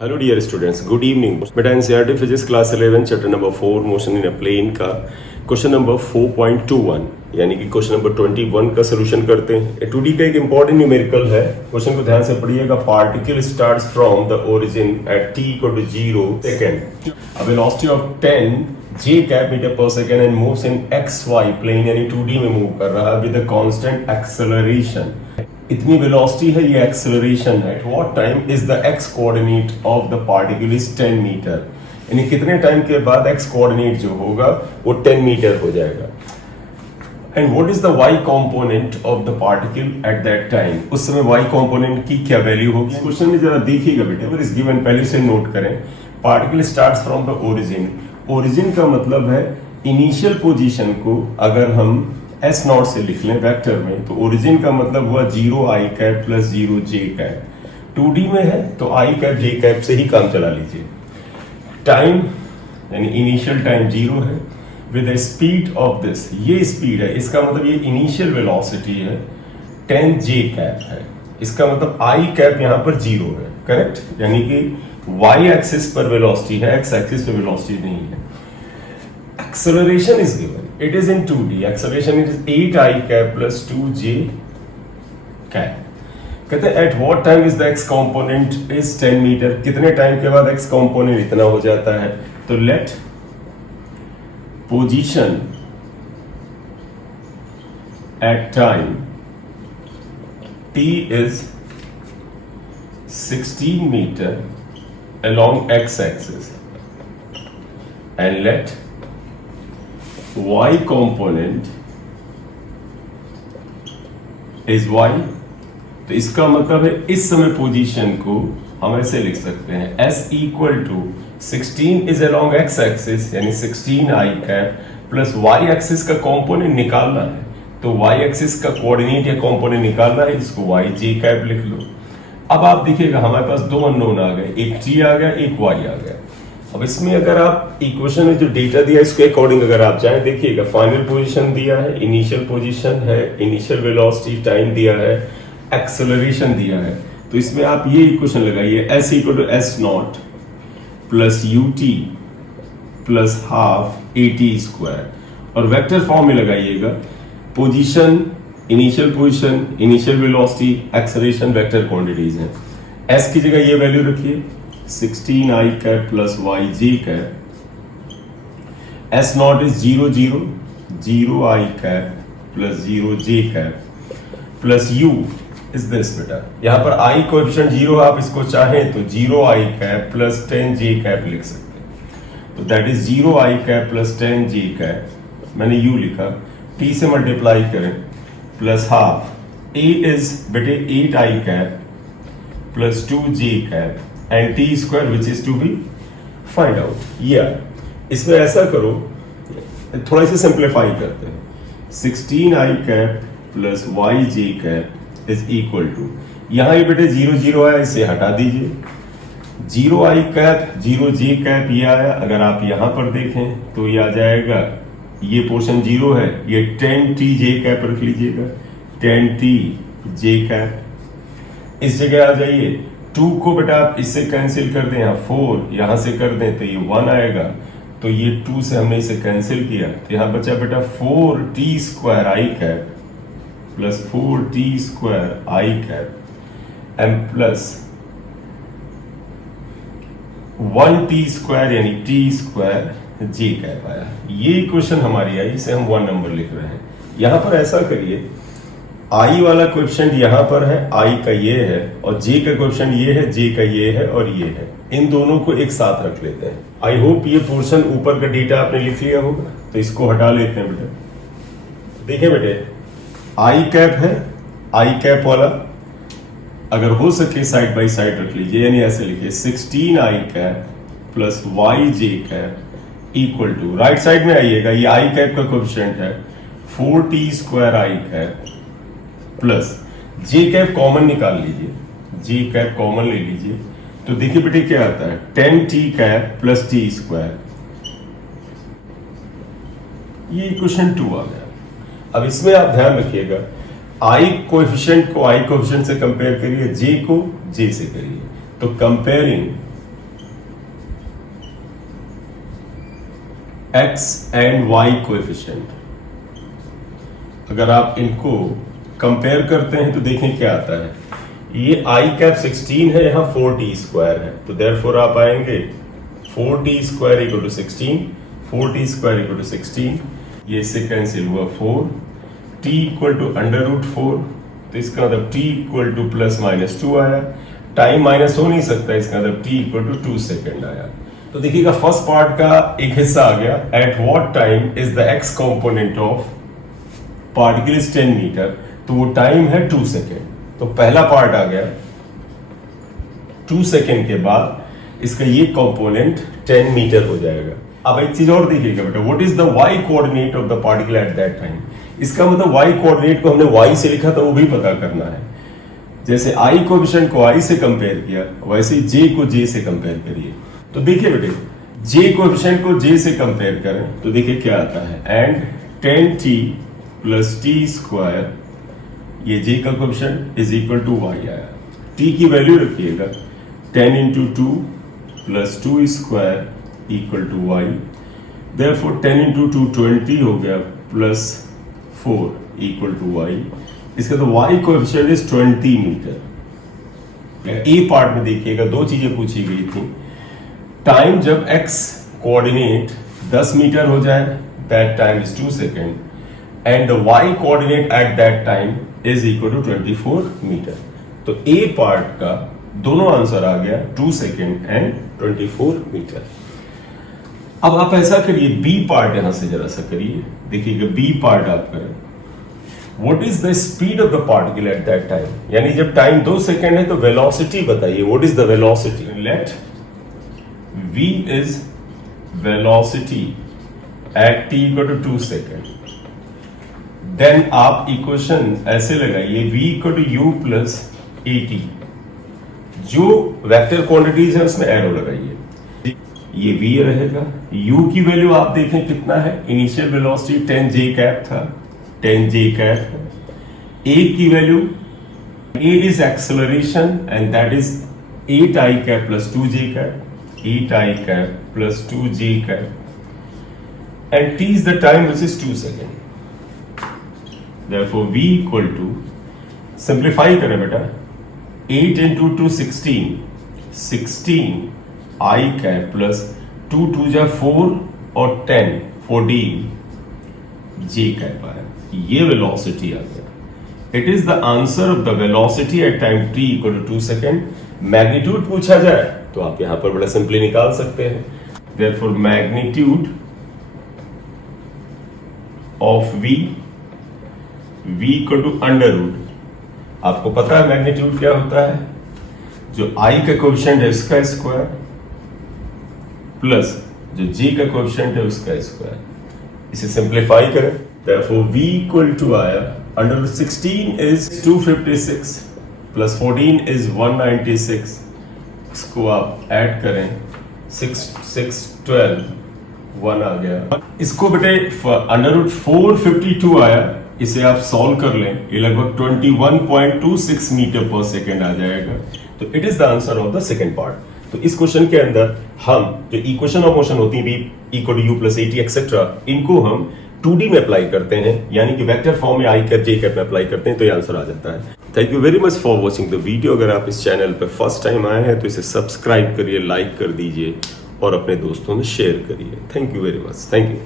Hello dear students, good evening. बेटा NCERT physics class 11 chapter number 4 motion in a plane का question number 4.21 यानी कि question number 21 का solution करते हैं। 2D का एक इंपॉर्टेंट न्यूमेरिकल है। क्वेश्चन को ध्यान से पढ़िएगा। Particle starts from the origin at t = 0 second. A velocity of 10 j cap meter पर second and moves in xy plane यानी 2D में मूव कर रहा है विद अ कांस्टेंट एक्सेलरेशन। इतनी वेलोसिटी है, ये एक्सेलरेशन है। At what time is the x coordinate of the particle is 10 meter, यानी कितने टाइम के बाद x कोऑर्डिनेट जो होगा वो 10 मीटर हो जाएगा। And what is the y component of the particle at that time, उस समय y कंपोनेंट की क्या वैल्यू होगी। क्वेश्चन में जरा देखिएगा बेटे, अगर इस गिवन पहले से नोट करें। Particle starts from the origin. Origin का मतलब है इनिशियल पोजीशन को अगर हम एस नॉट से लिख लें वेक्टर में, तो ओरिजिन का मतलब हुआ 0 i cap plus 0 j cap. 2D में है तो i कैप j कैप से ही काम चला लीजिए। टाइम यानी इनिशियल टाइम 0 है विद स्पीड ऑफ दिस, ये स्पीड है, इसका मतलब ये इनिशियल वेलोसिटी है 10 j कैप है। इसका मतलब i कैप यहाँ पर 0 है, करेक्ट, यानी कि y एक्सिस पर वेलोसिटी है, x एक्सिस पर वेलोसिटी नहीं है। Acceleration is given. It is in 2D. Acceleration it is 8i cap plus 2j cap. कहते हैं at what time is the x component is 10 meter. कितने टाइम के बाद x component इतना हो जाता है। तो let position at time t is 16 meter along x axis and let y component is y। तो इसका मतलब है इस समय पोजीशन को हम ऐसे लिख सकते हैं s = 16 is along x axis यानी 16 i cap plus y axis का कंपोनेंट निकालना है। तो y एक्सिस का कोऑर्डिनेट या कंपोनेंट निकालना है, इसको y j कैप लिख लो। अब आप देखिएगा हमारे पास दो अननोन आ गए, एक t आ गया, एक y आ गया। अब इसमें अगर आप इक्वेशन में जो डेटा दिया इसके अकॉर्डिंग अगर आप जाएं, देखिएगा फाइनल पोजीशन दिया है, इनिशियल पोजीशन है, इनिशियल वेलोसिटी टाइम दिया है, एक्सेलरेशन दिया है। तो इसमें आप ये इक्वेशन लगाइए s = s0 plus ut plus half at² और वेक्टर फॉर्म में लगाइएगा position, initial position, initial velocity, acceleration vector quantities हैं। s की जगह ये वैल्यू रखिए 16 i cap plus y j cap. s not is 0 0 0 i cap plus 0 j cap plus u is this बेटा। यहां पर i कोएफिशिएंट 0, आप इसको चाहें तो 0 i cap plus 10 j cap लिख सकते हैं। तो that is 0 i cap plus 10 j cap, मैंने u लिखा, t से मल्टीप्लाई करें प्लस हाफ a इज बेटे 8 i cap plus 2 j cap and t square which is to be find out। या इसमें ऐसा करो, थोड़ा सा सिंप्लीफाई करते हैं। 16 i cap plus y j cap is equal to, यहां ये बेटे 0 0 आया, इसे हटा दीजिए। 0 i कैप 0 j कैप ये आया, अगर आप यहां पर देखें तो ये आ जाएगा, ये पोर्शन 0 है, ये 10 t j कैप रख लीजिएगा, 10 t j कैप। इस जगह आ जाइए, 2 को बेटा आप इससे कैंसिल कर दें, यहाँ 4 यहां से कर दें तो ये 1 आएगा, तो ये 2 से हमने इसे कैंसिल किया, तो यहां बचा बेटा 4t² i cap plus 4t² i cap M plus 1t² यानी t² j कैप आया। ये क्वेश्चन हमारी आई, इसे हम 1 नंबर लिख रहे हैं। यहां पर ऐसा करिए, i वाला कोएफिशिएंट यहां पर है, i का ये है, और j का कोएफिशिएंट ये है, j का ये है और ये है। इन दोनों को एक साथ रख लेते हैं। आई होप ये पोर्शन ऊपर का डेटा आपने लिख लिया होगा, तो इसको हटा लेते हैं बेटा। देखिए बेटे, i कैप है, i कैप वाला अगर हो सके साइड बाय साइड रख लीजिए, यानी ऐसे लिखिए 16 i cap plus y j cap equal to, right side में आइएगा, ये i कैप का कोएफिशिएंट है 4t² i cap plus j cap common निकाल लीजिए, j कैप कॉमन ले लीजिए, तो देखिए बेटे क्या आता है 10t कैप प्लस t²। ये इक्वेशन 2 आ गया। अब इसमें आप ध्यान रखिएगा, i कोएफिशिएंट को i कोएफिशिएंट से कंपेयर करिए, j को j से करिए। तो comparing x and y coefficient. अगर आप इनको कंपेयर करते हैं तो देखें क्या आता है। ये i कैप 16 है, यहां 4t स्क्वायर है, तो देयरफॉर आप आएंगे 4t square equal to 16, 4t square equal to 16, ये इससे कैंसिल हुआ 4, t equal to under root 4, तो इसका मतलब t equal to plus minus 2 आया। टाइम माइनस हो नहीं सकता, इसका मतलब t इक्वल टू 2 सेकेंड आया। तो देखिएगा फर्स्ट पार्ट का एक हिस्सा आ गया, at what time is the x component of particle is 10 meter, तो वो टाइम है 2 सेकेंड। तो पहला पार्ट आ गया 2 सेकेंड के बाद इसका ये कंपोनेंट 10 मीटर हो जाएगा। अब एक चीज और देखिएगा बेटा, what is the y coordinate of the particle at that time. इसका मतलब y कोऑर्डिनेट को हमने y से लिखा था, वो भी पता करना है। जैसे i कोएफिशिएंट को i से कंपेयर किया, वैसे ही j को j से कंपेयर करिए। तो देखिए बेटे, j कोएफिशिएंट को j से कंपेयर करें तो देखिए क्या आता है, and 10t plus t square, ये j का coefficient is equal to y आया। t की वैल्यू रखिएगा 10 into 2 plus 2 square equal to y, therefore 10 into 2 20 हो गया प्लस 4 इक्वल टू y। इसका तो y coefficient is 20 meter. A part में देखिएगा दो चीजें पूछी गई थी। टाइम जब x कोऑर्डिनेट 10 मीटर हो जाए, that time is 2 second, and the y coordinate at that time is equal to 24 meter. तो ए पार्ट का दोनों आंसर आ गया 2 सेकेंड एंड 24 मीटर। अब आप ऐसा करिए, बी पार्ट यहां से जरा सा करिए, देखिएगा बी पार्ट आप करें, what is the speed of the particle at that time, यानी जब टाइम 2 सेकेंड है तो वेलोसिटी बताइए, what is the velocity. Let v is velocity at t equal to 2 second, then आप इक्वेशन ऐसे लगाइए, v equal to u plus at, जो vector quantities है उसमें एरो लगाइए, ये v रहेगा। u की वैल्यू आप देखें कितना है, इनिशियल वेलोसिटी 10j कैप था, 10j कैप। a की value, a is acceleration and that is 8i cap plus 2j cap, 8i cap plus 2j cap, and t is the time which is 2 seconds. Therefore, v equal to, simplify करें बेटा, 8 into 2 16, 16 i cap plus 2 2 जा 4 और 10 14 j cap आया। ये velocity आ गया। It is the answer of the velocity at time t equal to 2 second. Magnitude पूछा जाए तो आप यहां पर बड़ा सिंपली निकाल सकते हैं। Therefore, magnitude of v equal to under root, आपको पता है मैग्नीट्यूड क्या होता है, जो i का कोएफिशिएंट है उसका स्क्वायर प्लस जो j का कोएफिशिएंट है उसका स्क्वायर। इसे सिंप्लीफाई करें, therefore v इक्वल टू आया under root 16 is 256 plus 14 is 196, इसको आप ऐड करें 6 6 12 1 आ गया। इसको बेटे अंडर रूट 452 आया, इसे आप सॉल्व कर लें, ये लगभग 21.26 मीटर पर सेकेंड आ जाएगा। तो it is the answer of the second part. तो इस क्वेश्चन के अंदर हम जो इक्वेशन ऑफ मोशन होती है v equal to u plus at etcetera, इनको हम 2D में अप्लाई करते हैं, यानी कि वेक्टर फॉर्म में i कैप j कैप में अप्लाई करते हैं, तो ये आंसर आ जाता है। Thank you very much for watching the video. अगर आप इस चैनल पर फर्स्ट टाइम आए हैं तो इसे सब्सक्राइब करिए, लाइक कर दीजिए और अपने दोस्तों में शेयर करिए। Thank you very much, thank you.